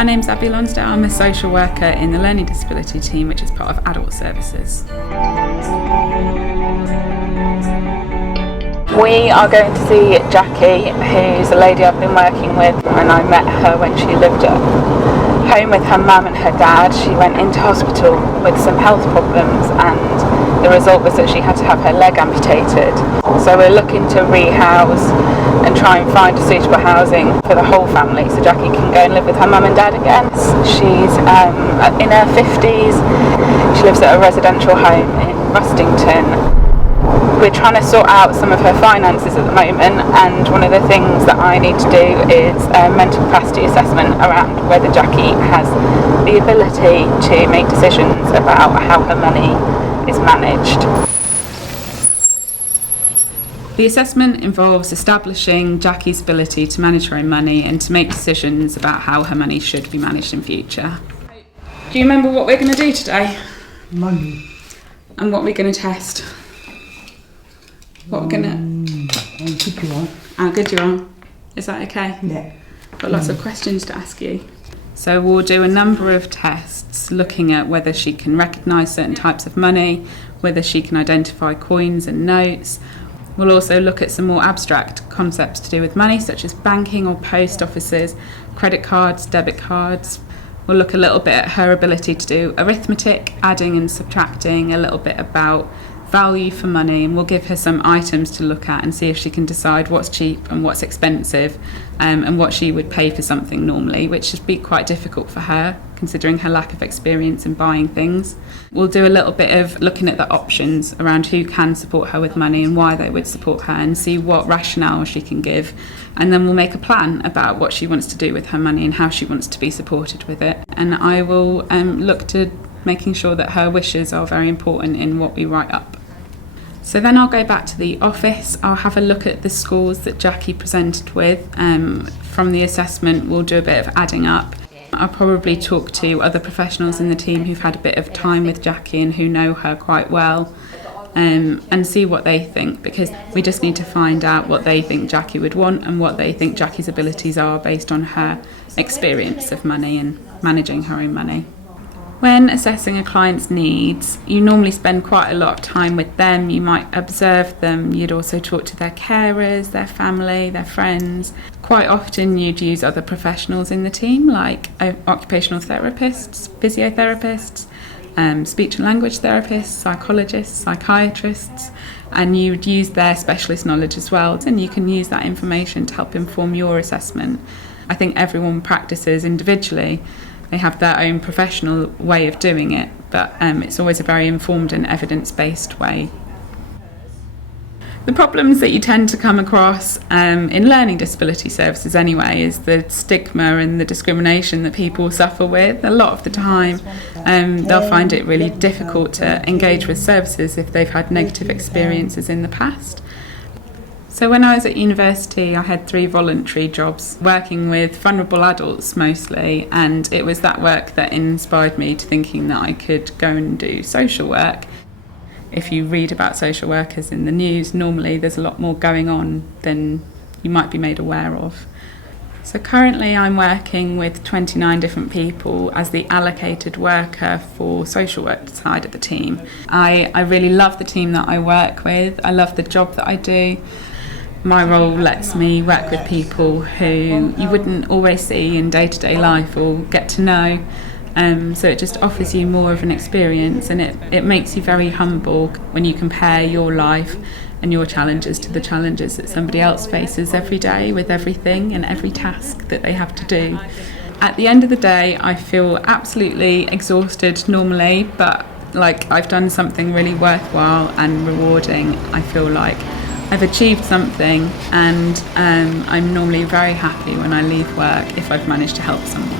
My name's Abby Lonsdale. I'm a social worker in the learning disability team, which is part of adult services. We are going to see Jackie, who's a lady I've been working with, and I met her when she lived at home with her mum and her dad. She went into hospital with some health problems, and the result was that she had to have her leg amputated. So we're looking to rehouse and try and find suitable housing for the whole family so Jackie can go and live with her mum and dad again. She's in her 50s. She lives at a residential home in Rustington. We're trying to sort out some of her finances at the moment, and one of the things that I need to do is a mental capacity assessment around whether Jackie has the ability to make decisions about how her money is managed. The assessment involves establishing Jackie's ability to manage her own money and to make decisions about how her money should be managed in future. Do you remember what we're going to do today? Money. And what we're going to test? What we're going to... How good you are. How good you are. Is that okay? Yeah. Got lots of questions to ask you. So we'll do a number of tests looking at whether she can recognise certain types of money, whether she can identify coins and notes. We'll also look at some more abstract concepts to do with money, such as banking or post offices, credit cards, debit cards. We'll look a little bit at her ability to do arithmetic, adding and subtracting, a little bit about value for money, and we'll give her some items to look at and see if she can decide what's cheap and what's expensive, and what she would pay for something normally, which would be quite difficult for her considering her lack of experience in buying things. We'll do a little bit of looking at the options around who can support her with money and why they would support her, and see what rationale she can give, and then we'll make a plan about what she wants to do with her money and how she wants to be supported with it. And I will look to making sure that her wishes are very important in what we write up. So then I'll go back to the office. I'll have a look at the scores that Jackie presented with. From the assessment, we'll do a bit of adding up. I'll probably talk to other professionals in the team who've had a bit of time with Jackie and who know her quite well, and see what they think, because we just need to find out what they think Jackie would want and what they think Jackie's abilities are based on her experience of money and managing her own money. When assessing a client's needs, you normally spend quite a lot of time with them. You might observe them. You'd also talk to their carers, their family, their friends. Quite often you'd use other professionals in the team, like occupational therapists, physiotherapists, speech and language therapists, psychologists, psychiatrists, and you'd use their specialist knowledge as well, and you can use that information to help inform your assessment. I think everyone practices individually. They have their own professional way of doing it, but it's always a very informed and evidence-based way. The problems that you tend to come across in learning disability services anyway is the stigma and the discrimination that people suffer with. A lot of the time they'll find it really difficult to engage with services if they've had negative experiences in the past. So when I was at university, I had 3 voluntary jobs working with vulnerable adults mostly, and it was that work that inspired me to thinking that I could go and do social work. If you read about social workers in the news, normally there's a lot more going on than you might be made aware of. So currently I'm working with 29 different people as the allocated worker for social work side of the team. I really love the team that I work with. I love the job that I do. My role lets me work with people who you wouldn't always see in day-to-day life or get to know. So it just offers you more of an experience, and it makes you very humble when you compare your life and your challenges to the challenges that somebody else faces every day with everything and every task that they have to do. At the end of the day, I feel absolutely exhausted normally, but like I've done something really worthwhile and rewarding. I feel like I've achieved something, and I'm normally very happy when I leave work if I've managed to help someone.